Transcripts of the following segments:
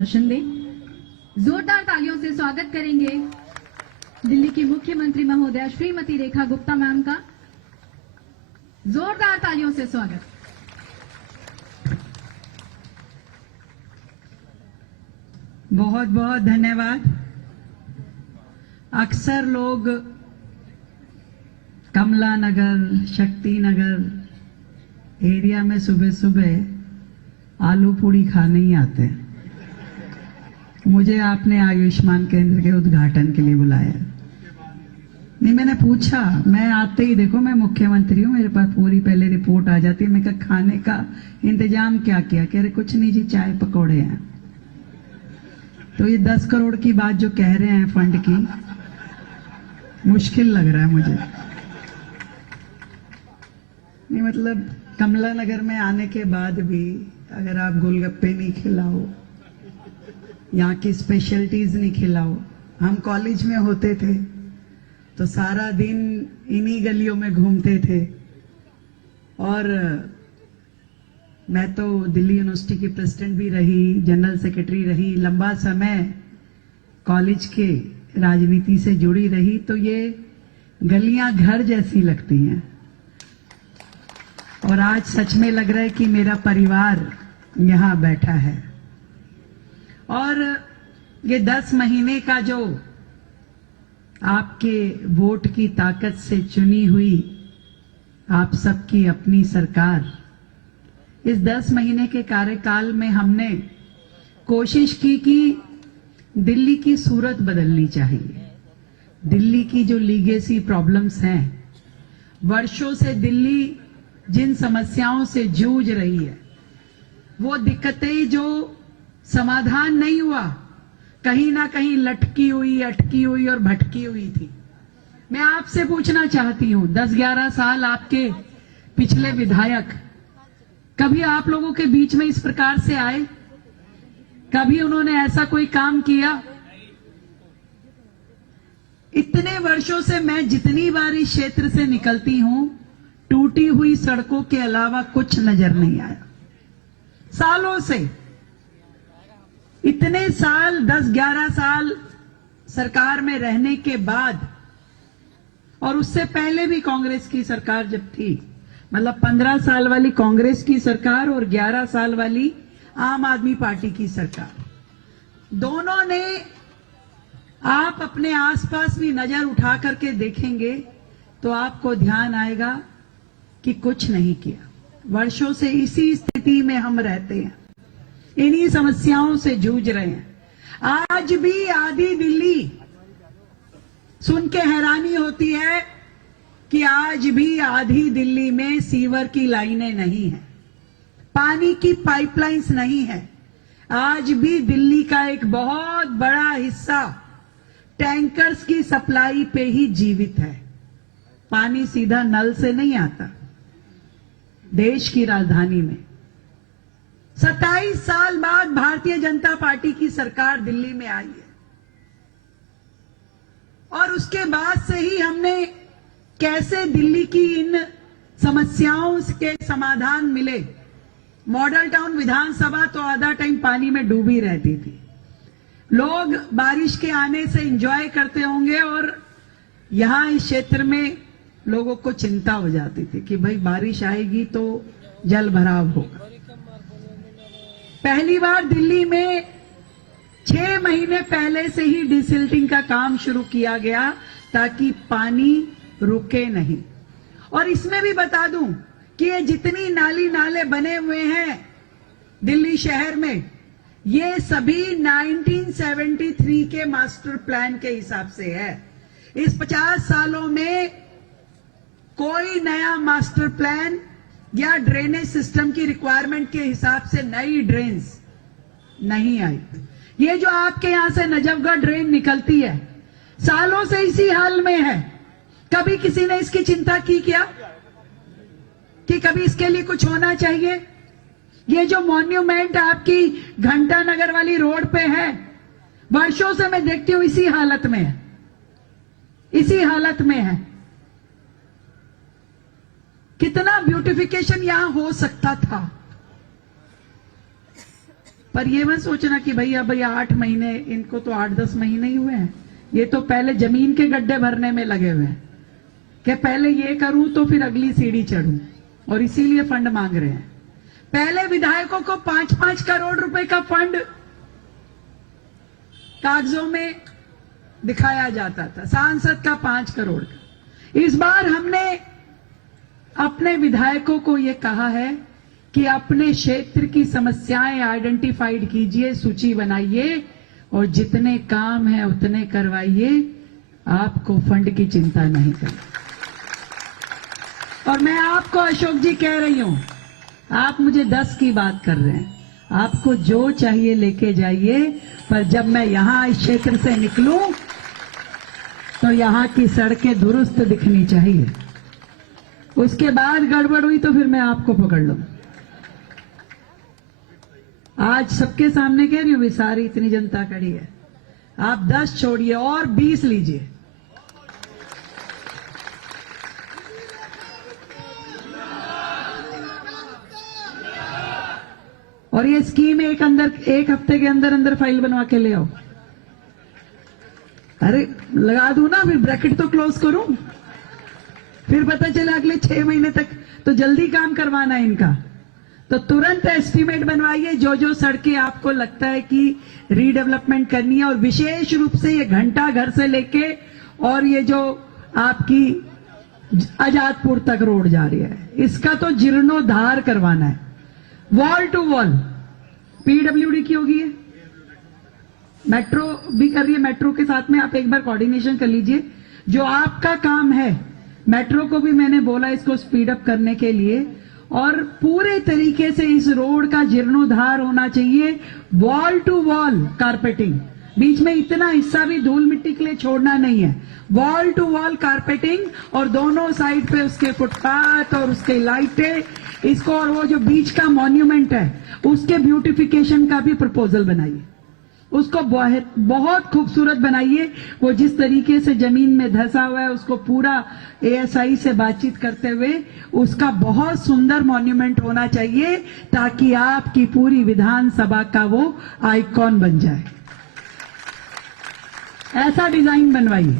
भाषण दें। जोरदार तालियों से स्वागत करेंगे दिल्ली की मुख्यमंत्री महोदया श्रीमती रेखा गुप्ता मैम का। जोरदार तालियों से स्वागत। बहुत बहुत धन्यवाद। अक्सर लोग कमला नगर, शक्ति नगर एरिया में सुबह सुबह आलू पूड़ी खाने ही आते हैं। मुझे आपने आयुष्मान केंद्र के उद्घाटन के लिए बुलाया। नहीं, मैंने पूछा, मैं आते ही देखो मैं मुख्यमंत्री हूँ, मेरे पास पूरी पहले रिपोर्ट आ जाती है। मैं कहा खाने का इंतजाम क्या किया? कह रहे कुछ नहीं जी, चाय पकौड़े हैं। तो ये 10 करोड़ की बात जो कह रहे हैं फंड की, मुश्किल लग रहा है मुझे। नहीं मतलब कमला नगर में आने के बाद भी अगर आप गोलगप्पे नहीं खिलाओ, यहाँ की स्पेशलिटीज नहीं खिलाओ। हम कॉलेज में होते थे तो सारा दिन इन्हीं गलियों में घूमते थे। और मैं तो दिल्ली यूनिवर्सिटी की प्रेसिडेंट भी रही, जनरल सेक्रेटरी रही, लंबा समय कॉलेज के राजनीति से जुड़ी रही। तो ये गलियां घर जैसी लगती हैं और आज सच में लग रहा है कि मेरा परिवार यहां बैठा है। और ये 10 महीने का जो आपके वोट की ताकत से चुनी हुई आप सबकी अपनी सरकार, इस 10 महीने के कार्यकाल में हमने कोशिश की कि दिल्ली की सूरत बदलनी चाहिए। दिल्ली की जो लीगेसी प्रॉब्लम्स हैं, वर्षों से दिल्ली जिन समस्याओं से जूझ रही है, वो दिक्कतें जो समाधान नहीं हुआ, कहीं ना कहीं लटकी हुई, अटकी हुई और भटकी हुई थी। मैं आपसे पूछना चाहती हूं, 10-11 साल आपके पिछले विधायक कभी आप लोगों के बीच में इस प्रकार से आए? कभी उन्होंने ऐसा कोई काम किया? इतने वर्षों से मैं जितनी बार इस क्षेत्र से निकलती हूं, टूटी हुई सड़कों के अलावा कुछ नजर नहीं आया। सालों से, इतने साल, 10-11 साल सरकार में रहने के बाद, और उससे पहले भी कांग्रेस की सरकार जब थी, मतलब 15 साल वाली कांग्रेस की सरकार और 11 साल वाली आम आदमी पार्टी की सरकार, दोनों ने, आप अपने आसपास भी नजर उठा करके देखेंगे तो आपको ध्यान आएगा कि कुछ नहीं किया। वर्षों से इसी स्थिति में हम रहते हैं, इन्हीं समस्याओं से जूझ रहे हैं। आज भी आधी दिल्ली, सुन के हैरानी होती है कि आज भी आधी दिल्ली में सीवर की लाइनें नहीं है, पानी की पाइपलाइंस नहीं है। आज भी दिल्ली का एक बहुत बड़ा हिस्सा टैंकर्स की सप्लाई पे ही जीवित है। पानी सीधा नल से नहीं आता। देश की राजधानी में 27 साल बाद भारतीय जनता पार्टी की सरकार दिल्ली में आई है, और उसके बाद से ही हमने कैसे दिल्ली की इन समस्याओं के समाधान मिले। मॉडल टाउन विधानसभा तो आधा टाइम पानी में डूबी रहती थी। लोग बारिश के आने से एंजॉय करते होंगे, और यहां इस क्षेत्र में लोगों को चिंता हो जाती थी कि भाई बारिश आएगी तो जल भराव होगा। पहली बार दिल्ली में 6 महीने पहले से ही डिसिल्टिंग का काम शुरू किया गया ताकि पानी रुके नहीं। और इसमें भी बता दूं कि ये जितनी नाली नाले बने हुए हैं दिल्ली शहर में, ये सभी 1973 के मास्टर प्लान के हिसाब से है। इस 50 सालों में कोई नया मास्टर प्लान या ड्रेनेज सिस्टम की रिक्वायरमेंट के हिसाब से नई ड्रेन्स नहीं आई। ये जो आपके यहां से नजफगढ़ ड्रेन निकलती है, सालों से इसी हाल में है। कभी किसी ने इसकी चिंता की क्या कि कभी इसके लिए कुछ होना चाहिए? ये जो मॉन्यूमेंट आपकी घंटा नगर वाली रोड पे है, वर्षों से मैं देखती हूं इसी हालत में है, इसी हालत में है। कितना ब्यूटिफिकेशन यहां हो सकता था। पर ये मत सोचना कि भैया 8 महीने, इनको तो 8-10 महीने ही हुए हैं। ये तो पहले जमीन के गड्ढे भरने में लगे हुए हैं कि पहले ये करूं तो फिर अगली सीढ़ी चढ़ूं, और इसीलिए फंड मांग रहे हैं। पहले विधायकों को 5-5 करोड़ रुपए का फंड कागजों में दिखाया जाता था, सांसद का 5 करोड़ का। इस बार हमने अपने विधायकों को यह कहा है कि अपने क्षेत्र की समस्याएं आइडेंटिफाइड कीजिए, सूची बनाइए और जितने काम है उतने करवाइए, आपको फंड की चिंता नहीं करनी। और मैं आपको अशोक जी कह रही हूं, आप मुझे 10 की बात कर रहे हैं, आपको जो चाहिए लेके जाइए, पर जब मैं यहां इस क्षेत्र से निकलूं तो यहां की सड़कें दुरुस्त दिखनी चाहिए। उसके बाद गड़बड़ हुई तो फिर मैं आपको पकड़ लूं। आज सबके सामने कह रही हूं, सारी इतनी जनता खड़ी है, आप 10 छोड़िए और 20 लीजिए। और ये स्कीम एक हफ्ते के अंदर अंदर फाइल बनवा के ले आओ। अरे लगा दूं ना, फिर ब्रैकेट तो क्लोज करूं, फिर पता चला अगले 6 महीने तक तो जल्दी काम करवाना है इनका। तो तुरंत एस्टीमेट बनवाइए, जो सड़कें आपको लगता है कि रीडेवलपमेंट करनी है, और विशेष रूप से ये घंटा घर से लेके और ये जो आपकी आजादपुर तक रोड जा रही है, इसका तो जीर्णोद्धार करवाना है, वॉल टू वॉल। पीडब्ल्यूडी की होगी है, मेट्रो भी कर रही है, मेट्रो के साथ में आप एक बार कोऑर्डिनेशन कर लीजिए। जो आपका काम है, मेट्रो को भी मैंने बोला इसको स्पीड अप करने के लिए, और पूरे तरीके से इस रोड का जीर्णोद्धार होना चाहिए, वॉल टू वॉल कारपेटिंग, बीच में इतना हिस्सा भी धूल मिट्टी के लिए छोड़ना नहीं है, वॉल टू वॉल कारपेटिंग, और दोनों साइड पे उसके फुटपाथ और उसके लाइटें, इसको, और वो जो बीच का मॉन्यूमेंट है उसके ब्यूटिफिकेशन का भी प्रपोजल बनाइए, उसको बहुत खूबसूरत बनाइए। वो जिस तरीके से जमीन में धंसा हुआ है उसको पूरा एएसआई से बातचीत करते हुए उसका बहुत सुंदर मॉन्यूमेंट होना चाहिए, ताकि आपकी पूरी विधानसभा का वो आइकॉन बन जाए। ऐसा डिजाइन बनवाइए,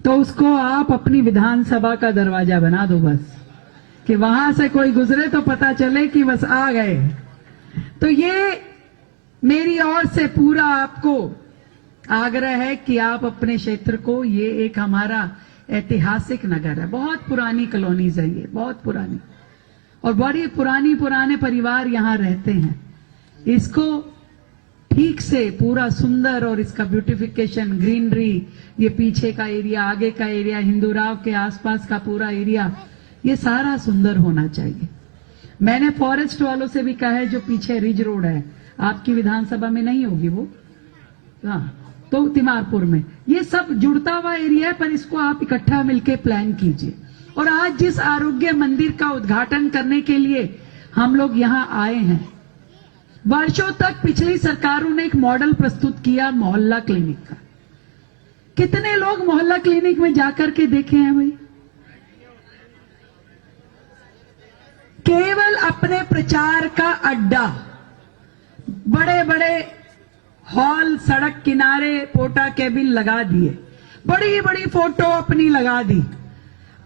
तो उसको आप अपनी विधानसभा का दरवाजा बना दो बस, कि वहां से कोई गुजरे तो पता चले कि बस आ गए। तो ये मेरी ओर से पूरा आपको आग्रह है कि आप अपने क्षेत्र को, ये एक हमारा ऐतिहासिक नगर है, बहुत पुरानी कॉलोनीज है ये, बहुत पुरानी, और बड़ी पुराने परिवार यहां रहते हैं। इसको ठीक से पूरा सुंदर, और इसका ब्यूटिफिकेशन, ग्रीनरी, ये पीछे का एरिया, आगे का एरिया, हिंदूराव के आसपास का पूरा एरिया, ये सारा सुंदर होना चाहिए। मैंने फॉरेस्ट वालों से भी कहा है, जो पीछे रिज रोड है, आपकी विधानसभा में नहीं होगी वो, हाँ, तो तिमारपुर में, ये सब जुड़ता हुआ एरिया है, पर इसको आप इकट्ठा मिलके प्लान कीजिए। और आज जिस आरोग्य मंदिर का उद्घाटन करने के लिए हम लोग यहां आए हैं, वर्षों तक पिछली सरकारों ने एक मॉडल प्रस्तुत किया मोहल्ला क्लिनिक का। कितने लोग मोहल्ला क्लिनिक में जाकर के देखे हैं भाई? केवल अपने प्रचार का अड्डा, बड़े बड़े हॉल, सड़क किनारे पोटा केबिन लगा दिए, बड़ी बड़ी फोटो अपनी लगा दी।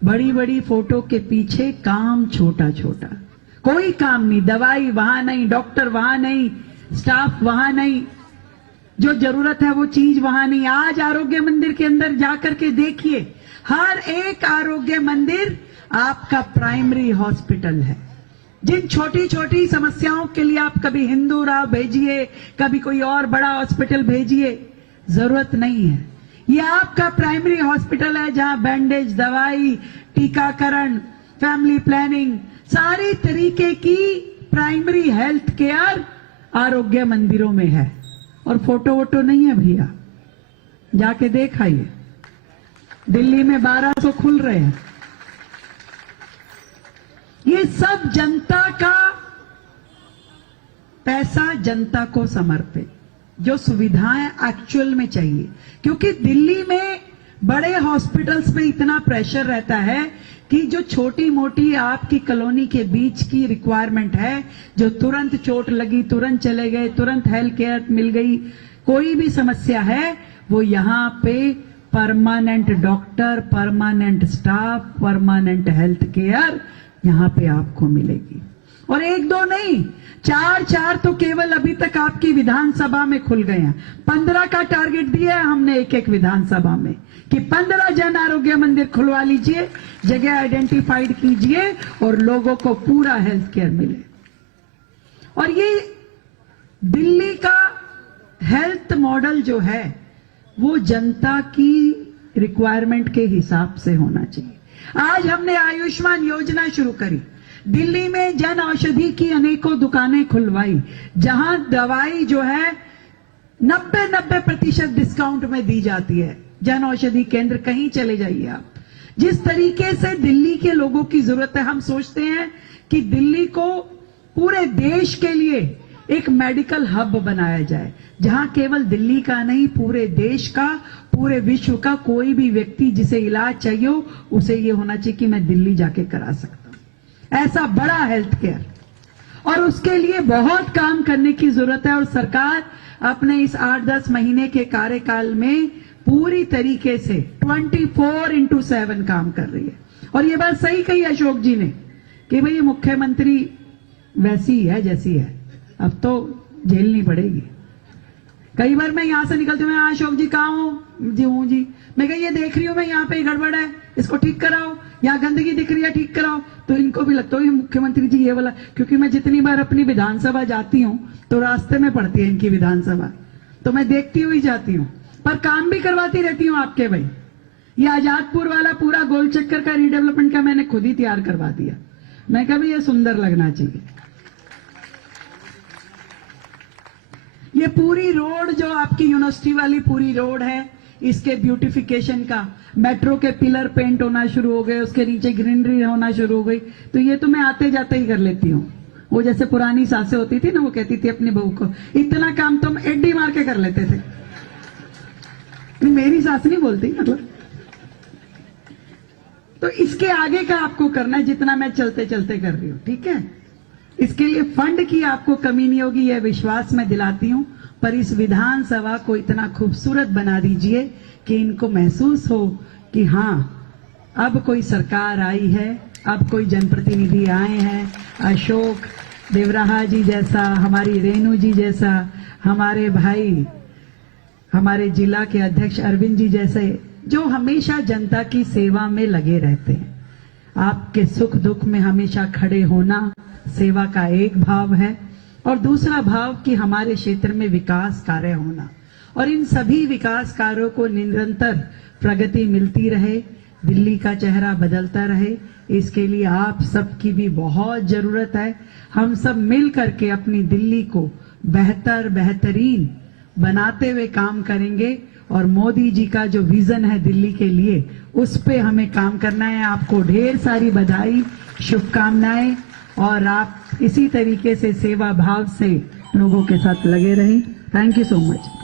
बड़ी बड़ी फोटो के पीछे काम छोटा छोटा, कोई काम नहीं, दवाई वहां नहीं, डॉक्टर वहां नहीं, स्टाफ वहां नहीं, जो जरूरत है वो चीज वहां नहीं। आज आरोग्य मंदिर के अंदर जाकर के देखिए, हर एक आरोग्य मंदिर आपका प्राइमरी हॉस्पिटल है। जिन छोटी छोटी समस्याओं के लिए आप कभी हिंदूराव भेजिए, कभी कोई और बड़ा हॉस्पिटल भेजिए, जरूरत नहीं है। ये आपका प्राइमरी हॉस्पिटल है, जहां बैंडेज, दवाई, टीकाकरण, फैमिली प्लानिंग, सारी तरीके की प्राइमरी हेल्थ केयर आरोग्य मंदिरों में है। और फोटो वोटो नहीं है भैया, जाके देख आइए, दिल्ली में 1200 खुल रहे हैं। ये सब जनता का पैसा, जनता को समर्पित, जो सुविधाएं एक्चुअल में चाहिए। क्योंकि दिल्ली में बड़े हॉस्पिटल्स में इतना प्रेशर रहता है कि जो छोटी मोटी आपकी कॉलोनी के बीच की रिक्वायरमेंट है, जो तुरंत चोट लगी तुरंत चले गए, तुरंत हेल्थ केयर मिल गई, कोई भी समस्या है, वो यहाँ पे permanent doctor, permanent staff, permanent health care यहाँ पे आपको मिलेगी। और एक दो नहीं, चार तो केवल अभी तक आपकी विधानसभा में खुल गए हैं। 15 का टारगेट दिया है हमने एक एक विधानसभा में कि 15 जन आरोग्य मंदिर खुलवा लीजिए, जगह आइडेंटिफाइड कीजिए और लोगों को पूरा हेल्थ केयर मिले। और ये दिल्ली का हेल्थ मॉडल जो है वो जनता की रिक्वायरमेंट के हिसाब से होना चाहिए। आज हमने आयुष्मान योजना शुरू करी, दिल्ली में जन औषधि की अनेकों दुकानें खुलवाई, जहां दवाई जो है 90% डिस्काउंट में दी जाती है। जन औषधि केंद्र कहीं चले जाइए आप, जिस तरीके से दिल्ली के लोगों की जरूरत है, हम सोचते हैं कि दिल्ली को पूरे देश के लिए एक मेडिकल हब बनाया जाए, जहां केवल दिल्ली का नहीं, पूरे देश का, पूरे विश्व का कोई भी व्यक्ति जिसे इलाज चाहिए हो, उसे ये होना चाहिए कि मैं दिल्ली जाके करा सकता हूं। ऐसा बड़ा हेल्थ केयर, और उसके लिए बहुत काम करने की जरूरत है। और सरकार अपने इस 8-10 महीने के कार्यकाल में पूरी तरीके से 24/7 काम कर रही है। और ये बात सही कही अशोक जी ने कि भाई मुख्यमंत्री वैसी ही है जैसी है, अब तो झेलनी पड़ेगी। कई बार मैं यहां से निकलती हूँ, अशोक जी कहाँ हूँ जी? हूँ जी। मैं कही ये देख रही हूँ मैं, यहाँ पे गड़बड़ है, इसको ठीक कराओ, यहाँ गंदगी दिख रही है ठीक कराओ। तो इनको भी लगता है मुख्यमंत्री जी ये वाला, क्योंकि मैं जितनी बार अपनी विधानसभा जाती हूँ तो रास्ते में पड़ती है इनकी विधानसभा, तो मैं देखती हुई जाती हूँ, पर काम भी करवाती रहती हूँ आपके भाई। ये आजादपुर वाला पूरा गोल चक्कर का रीडेवलपमेंट का मैंने खुद ही तैयार करवा दिया। मैं कहा ये सुंदर लगना चाहिए। ये पूरी रोड जो आपकी यूनिवर्सिटी वाली पूरी रोड है, इसके ब्यूटिफिकेशन का, मेट्रो के पिलर पेंट होना शुरू हो गए, उसके नीचे ग्रीनरी होना शुरू हो गई। तो ये तो मैं आते जाते ही कर लेती हूँ। वो जैसे पुरानी सासें होती थी ना, वो कहती थी अपनी बहू को, इतना काम तुम एड्डी मार के कर लेते थे। मेरी सास नहीं बोलती, मतलब। तो इसके आगे का आपको करना है, जितना मैं चलते चलते कर रही हूँ, ठीक है। इसके लिए फंड की आपको कमी नहीं होगी, यह विश्वास मैं दिलाती हूं। पर इस विधानसभा को इतना खूबसूरत बना दीजिए कि इनको महसूस हो कि हाँ, अब कोई सरकार आई है, अब कोई जनप्रतिनिधि आए हैं। अशोक देवराहा जी जैसा, हमारी रेणु जी जैसा, हमारे भाई, हमारे जिला के अध्यक्ष अरविंद जी जैसे, जो हमेशा जनता की सेवा में लगे रहते हैं। आपके सुख दुख में हमेशा खड़े होना सेवा का एक भाव है, और दूसरा भाव कि हमारे क्षेत्र में विकास कार्य होना, और इन सभी विकास कार्यों को निरंतर प्रगति मिलती रहे, दिल्ली का चेहरा बदलता रहे। इसके लिए आप सबकी भी बहुत जरूरत है। हम सब मिल करके अपनी दिल्ली को बेहतरीन बनाते हुए काम करेंगे, और मोदी जी का जो विजन है दिल्ली के लिए, उस पे हमें काम करना है। आपको ढेर सारी बधाई, शुभकामनाएं, और आप इसी तरीके से सेवा भाव से लोगों के साथ लगे रहें। Thank you so much.